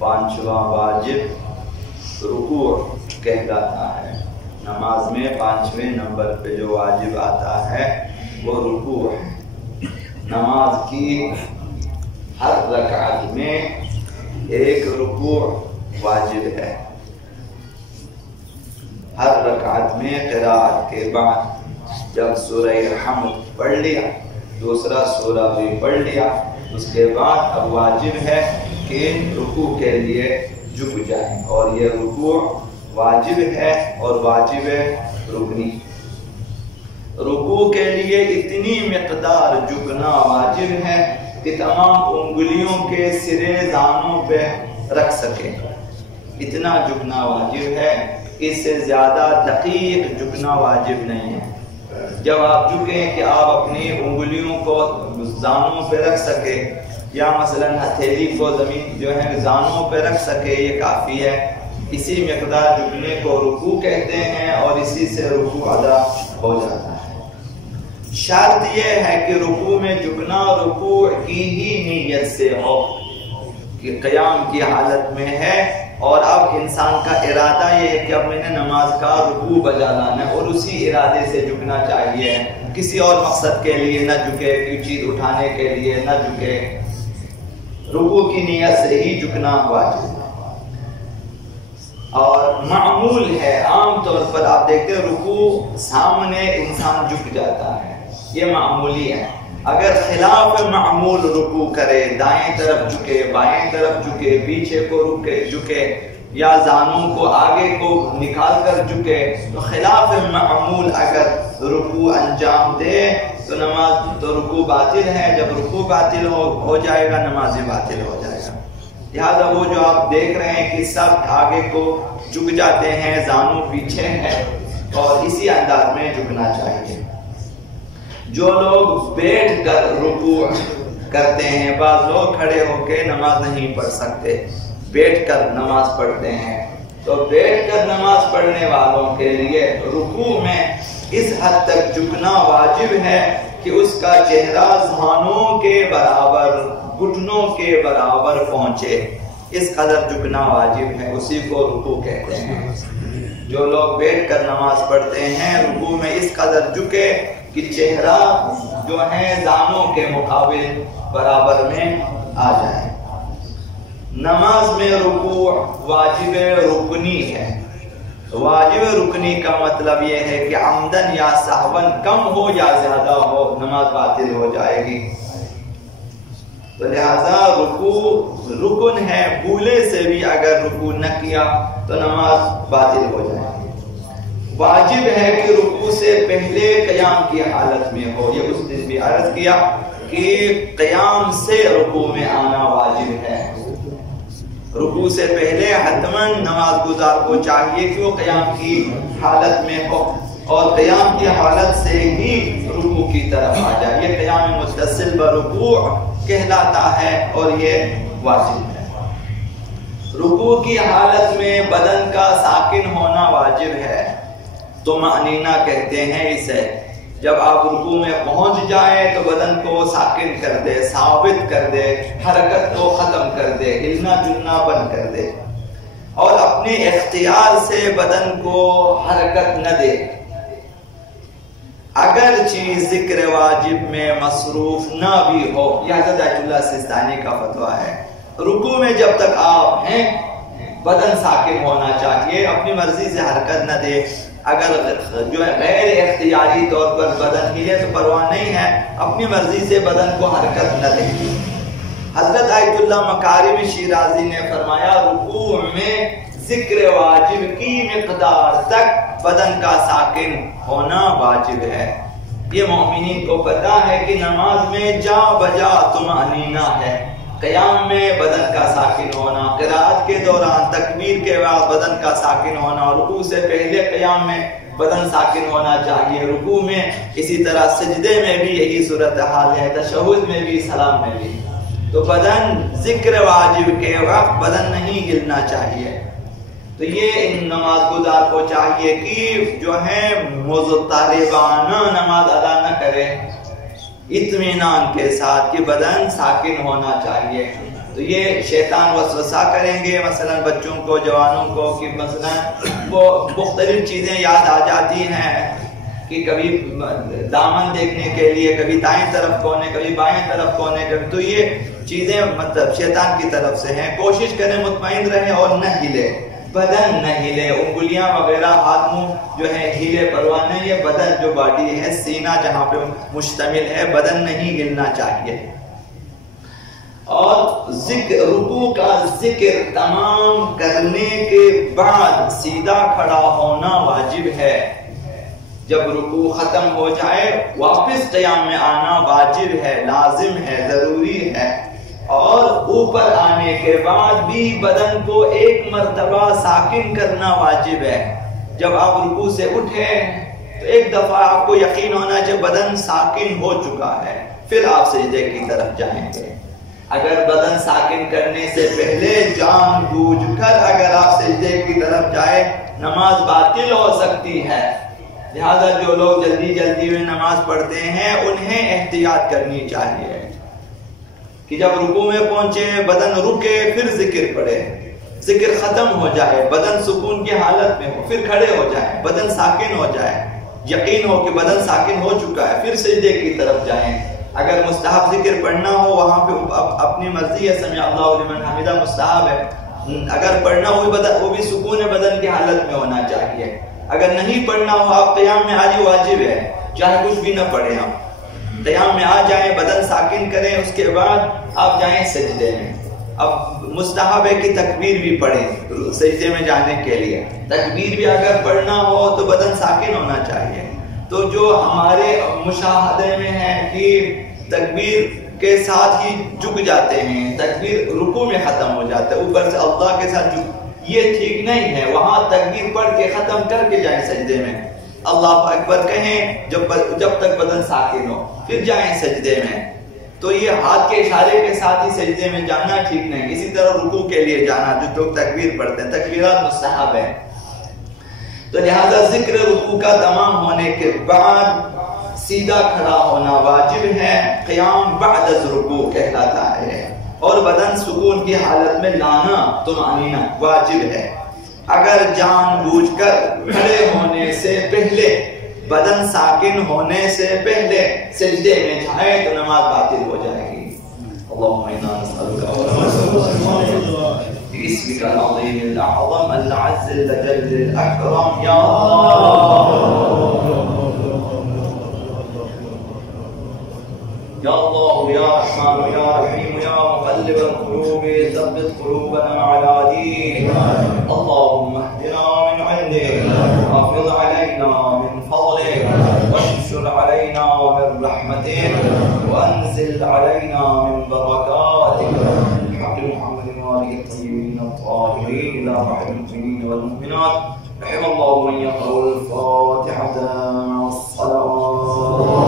पांचवा वाजिब रुकू कहलाता है। नमाज में पांचवें नंबर पे जो वाजिब आता है वो रुकू है। नमाज की हर रकात में एक रुकू वाजिब है। हर रकात में क़िराअत के बाद जब सूरह रहमत पढ़ लिया, दूसरा सूरा भी पढ़ लिया, उसके बाद अब वाजिब है कि रुकू के लिए झुक जाए, और ये रुकू वाजिब है और वाजिब रुकनी। रुकू के लिए इतनी मिक़दार झुकना वाजिब है कि तमाम उंगलियों के सिरे जानों पे रख सके, इतना झुकना वाजिब है। इससे ज्यादा दकीक झुकना वाजिब नहीं है। जब आप झुकें कि आप अपनी उंगलियों को जानों पे रख सके, या मसलन हथेली को जमीन जो है जानों पे रख सके, ये काफी है। इसी मिक़दार झुकने को रुकू कहते हैं और इसी से रुकू अदा हो जाता है। शर्त यह है कि रुकू में झुकना रुकू की ही नीयत से हो कि क़याम की हालत में है और अब इंसान का इरादा ये है कि अब मैंने नमाज का रुकू बजा लाना है, और उसी इरादे से झुकना चाहिए। किसी और मकसद के लिए न झुके, कोई चीज उठाने के लिए न झुके, रुकू की नीयत से ही झुकना वाजिब है। और मामूल है, आम तौर पर आप देखते हैं रुकू सामने इंसान झुक जाता है, ये मामूली है। अगर खिलाफ मामूल रुकू करे, दाएं तरफ झुके, बाएं तरफ झुके, पीछे को झुके या जानों को आगे को निकाल कर झुके, तो खिलाफ मामूल अगर रुकू अंजाम दे तो नमाज तो रुकू बातिल है। जब रुकू बातिल हो जाएगा, नमाज बातिल हो जाएगा। लिहाजा वो जो आप देख रहे हैं कि सब आगे को झुक जाते हैं, जानों पीछे है, और इसी अंदाज में झुकना चाहिए। जो लोग बैठ कर रुकू करते हैं, बाज़ लोग खड़े होकर नमाज नहीं पढ़ सकते, बैठ कर नमाज पढ़ते हैं, तो बैठ कर नमाज पढ़ने वालों के लिए रुकू में इस हद तक झुकना वाजिब है कि उसका चेहरा ज़ानों के बराबर, घुटनों के बराबर पहुंचे। इस कदर झुकना वाजिब है, उसी को रुकू कहते हैं। जो लोग बैठ कर नमाज पढ़ते हैं, रुकू में इस कदर झुके कि चेहरा जो है ज़ानों के मुकाबिल बराबर में आ जाए। नमाज में रुकू वाजिब रुकनी है। वाजिब रुकनी का मतलब यह है कि आमदन या सहवन कम हो या ज्यादा हो, नमाज बातिल हो जाएगी। तो लिहाजा रुकू रुकन है, भूले से भी अगर रुकू न किया तो नमाज बातिल हो जाएगी। वाजिब है कि रुकू से पहले क़याम की हालत में हो। ये उस दिन भी अर्ज किया कि क़याम से रुकू में आना वाजिब है। रुकू से पहले हतमन नमाज गुजार को चाहिए कि वो क़याम की हालत में हो, और क़याम की हालत से ही रुकू की तरफ आ जाए। ये क़याम मुत्तसिल बरुकू कहलाता है और ये वाजिब है। रुकू की हालत में बदन का साकिन होना वाजिब है। तुमअनीना कहते हैं इसे। जब आप रुकू में पहुंच जाए तो बदन को साकिन कर दे, साबित कर दे, हरकत को खत्म कर दे, हिलना जुलना बंद कर दे, और अपने इख्तियार से बदन को हरकत न दे। अगर चीज जिक्र वाजिब में मसरूफ न भी हो, यह हज़रत आयतुल्लाह सिस्तानी का फतवा है। रुकू में जब तक आप हैं, बदन साकिन होना चाहिए, अपनी मर्जी से हरकत न दे। अगर जो है गैर इख्तियारी तौर पर बदन हिले तो परवाह नहीं है, अपनी मर्जी से बदन को हरकत न दे। हजरत आयतुल्लाह मकारिम शिराजी ने फरमाया, रुकू में जिक्र वाजिब की मिक़दार तक बदन का साकिन होना वाजिब है। ये मोमिनीन को पता है कि नमाज में जा बजा तुमअनीना है। क़याम में बदन का साकिन होना, क़िराअत के दौरान तकबीर के बाद बदन का साकिन होना, रुकू से पहले क़याम में बदन साकिन होना चाहिए, रुकू में इसी तरह सजदे में भी यही सूरत हाल है, तशहुद में भी, सलाम में भी। तो बदन जिक्र वाजिब के वक्त बदन नहीं हिलना चाहिए। तो ये इन नमाज गुजार को चाहिए कि जो है मुज़तरिबाना नमाज अदा न करे, इत्मीनान के साथ कि बदन साकिन होना चाहिए। تو یہ شیطان وسوسہ کریں گے مثلا بچوں کو جوانوں کو کہ مثلا وہ مختلف چیزیں یاد آ جاتی ہیں کہ کبھی دامن دیکھنے کے لیے کبھی دائیں طرف کونے کبھی بائیں طرف کونے تو یہ چیزیں مطلب شیطان کی طرف سے ہیں. کوشش کریں مطمئن رہیں اور نہ ہلے, بدن نہ ہلے, انگلیاں وغیرہ ہاتھ منہ جو ہے ہلے پرواہ نہیں. یہ بدن جو باڈی ہے سینہ جہاں پہ مشتمل ہے بدن نہیں ہلنا چاہیے. اور ذکر رکوع کا ذکر تمام کرنے کے بعد سیدھا کھڑا ہونا واجب ہے. جب رکوع ختم ہو جائے واپس قیام میں آنا واجب ہے, لازم ہے, ضروری ہے. اور اوپر آنے کے بعد بھی بدن کو ایک مرتبہ ساکن کرنا واجب ہے. جب آپ رکوع سے اٹھیں تو ایک دفعہ آپ کو یقین ہونا چاہیے بدن ساکن ہو چکا ہے, پھر آپ سجدے کی طرف جائیں گے. اگر بدن ساکن کرنے سے پہلے جان بوجھ کر اگر آپ سجدے کی طرف جائیں نماز باطل ہو سکتی ہے. لہذا جو لوگ جلدی جلدی میں نماز پڑھتے ہیں انہیں احتیاط کرنی چاہیے کہ جب رکوع میں پہنچے بدن رکے پھر ذکر پڑھے, ذکر ختم ہو جائے بدن سکون کی حالت میں ہو پھر کھڑے ہو جائیں, بدن ساکن ہو جائے, یقین ہو کہ بدن ساکن ہو چکا ہے پھر سجدے کی طرف جائیں. اگر مستحب ذکر پڑھنا ہو وہاں پہ اپنی مرضی ہے, سمع اللہ لمن حمدہ مستحب ہے. اگر پڑھنا ہو وہ بھی سکون بدن کی حالت میں ہونا چاہیے. اگر نہیں پڑھنا ہو آپ قیام میں آج واجب ہے, چاہے کچھ بھی نہ پڑھیں, آپ قیام میں آ جائیں, بدن ساکن کریں, اس کے بعد آپ جائیں سجدے میں. اب مستحب ہے کہ تکبیر بھی پڑھیں سجدے میں جانے کے لیے. تکبیر بھی اگر پڑھنا ہو تو بدن ساکن ہونا چاہیے. تو جو ہمارے مشاہدے میں ہے کہ تکبیر کے ساتھ ہی جھک جاتے ہیں, تکبیر رکوع میں ختم ہو جاتا ہے, اوپر سے اللہ کے ساتھ یہ ٹھیک نہیں ہے. وہاں تکبیر پڑھ کے ختم کر کے جائیں سجدے میں, اللہ اکبر کہیں جب تک بدن ساکن ہو, پھر جائیں سجدے میں. تو یہ ہاتھ کے اشارے کے ساتھ ہی سجدے میں جانا ٹھیک نہیں. اسی طرح رکوع کے لیے جانا, جو لوگ تکبیر پڑھتے ہیں تکبیرات مستحب ہیں. تو لہذا ذکر رکوع کا تمام ہونے کے بعد سیدھا کھڑا ہونا واجب ہے. قیام بعد از رکوع کہلاتا ہے. اور بدن سکون کی حالت میں لانا طمأنینہ واجب ہے. اگر جان بوجھ کر کھڑے ہونے سے پہلے بدن ساکن ہونے سے پہلے سجدے میں جائے تو نماز باطل ہو جائے گی. اللهم انا نسألك باسمك العظيم الاعظم العز الجل الاكرم يا یا اللہ یا رحمان یا رحیم یا مقلب القلوب ثبت قلوبنا على دینک. اللهم اهدنا من عندك واحفظ علينا من فضلك وانشر علينا من رحمتك وانزل علينا من بركاتك بحق محمد وآله الطيبين الطاهرين إلى رحم المؤمنين والمؤمنات. رحم الله من يقرأ الفاتحة مع الصلوات.